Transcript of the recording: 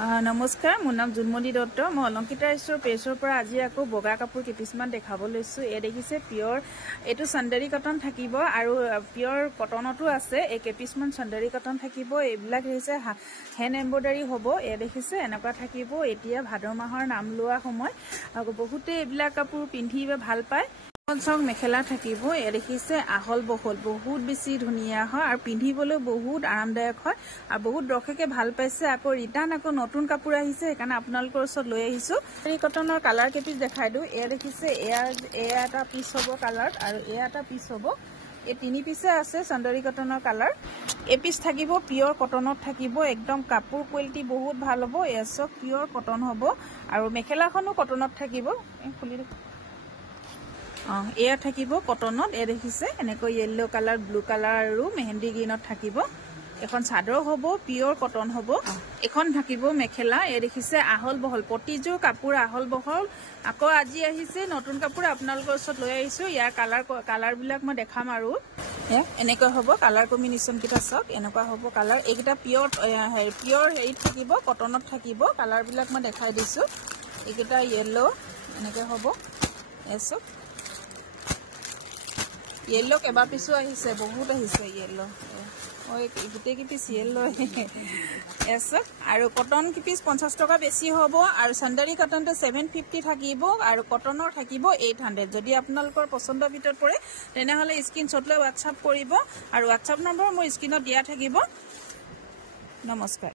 নমস্কাৰ, মোৰ নাম জুনমণি দত্ত। মই অলংকিতা ষ্ট'ৰ পেজৰ পৰা আজি আকৌ বগা কাপোৰ কিছুমান দেখাব লৈছোঁ। এই দেখিছে পিয়ৰ, এইটো চান্দেৰী কটন থাকিব আৰু পিয়ৰ কটনতো আছে। এই কেইপিছমান চান্দেৰী কটন থাকিব। এইবিলাক হৈছে হেণ্ড এম্ব্ৰইডাৰী হ'ব। এই দেখিছে এনেকুৱা থাকিব। এতিয়া ভাদ মাহৰ নাম লোৱা সময়, বহুতে এইবিলাক কাপোৰ পিন্ধি ভাল পায়। চক মেখেলা থাকিব। এই দেখিছে আহল বহল, বহুত বেছি ধুনীয়া হয় আৰু পিন্ধিবলৈ বহুত আৰামদায়ক হয় আৰু বহুত দৰ্শকে ভাল পাইছে। আকৌ ৰিটাৰ্ণ আকৌ নতুন কাপোৰ আহিছে, সেইকাৰণে আপোনালোকৰ ওচৰত লৈ আহিছোঁ। এই কটনৰ কালাৰ কেইপিচ দেখাই দিওঁ। এয়া দেখিছে, এয়া এটা পিচ হ'ব কালাৰ আৰু এয়া এটা পিচ হ'ব। এই 3 পিচে আছে চান্দেৰী কটনৰ কালাৰ। এই পিচ থাকিব পিয়ৰ কটনত থাকিব। একদম কাপোৰ কোৱালিটি বহুত ভাল হ'ব। এয়া চব পিয়ৰ কটন হ'ব আৰু মেখেলাখনো কটনত থাকিব। খুলি এয়া থাকিব কটনত। এয়া দেখিছে এনেকৈ য়েল্লো কালাৰ, ব্লু কালাৰ আৰু মেহেন্দি গ্ৰীণত থাকিব। এখন চাদৰ হ'ব, পিয়ৰ কটন হ'ব। এখন থাকিব মেখেলা। এয়া দেখিছে আহল বহল, প্ৰতিযোৰ কাপোৰ আহল বহল। আকৌ আজি আহিছে নতুন কাপোৰ, আপোনালোকৰ ওচৰত লৈ আহিছোঁ। ইয়াৰ কালাৰবিলাক মই দেখাম আৰু এনেকুৱা হ'ব কালাৰ কম্বিনেশ্যনকেইটা চাওক। এনেকুৱা হ'ব কালাৰ। এইকেইটা পিয়ৰ হেৰিত থাকিব, কটনত থাকিব। কালাৰবিলাক মই দেখাই দিছোঁ। এইকেইটা য়েল্লো এনেকৈ হ'ব। এচব য়েল্লো কেইবা পিছো আহিছে, বহুত আহিছে য়েল্লো। গোটেই কেইপিচ য়েল্লো এচব। আৰু কটন কেইপিচ 50 টকা বেছি হ'ব আৰু চান্দেৰী কটনটো 750 থাকিব আৰু কটনৰ থাকিব 800। যদি আপোনালোকৰ পচন্দৰ ভিতৰত পৰে তেনেহ'লে স্ক্ৰীনশ্বট লৈ হোৱাটছআপ কৰিব আৰু হোৱাটছআপ নম্বৰ মোৰ স্ক্ৰীনত দিয়া থাকিব। নমস্কাৰ।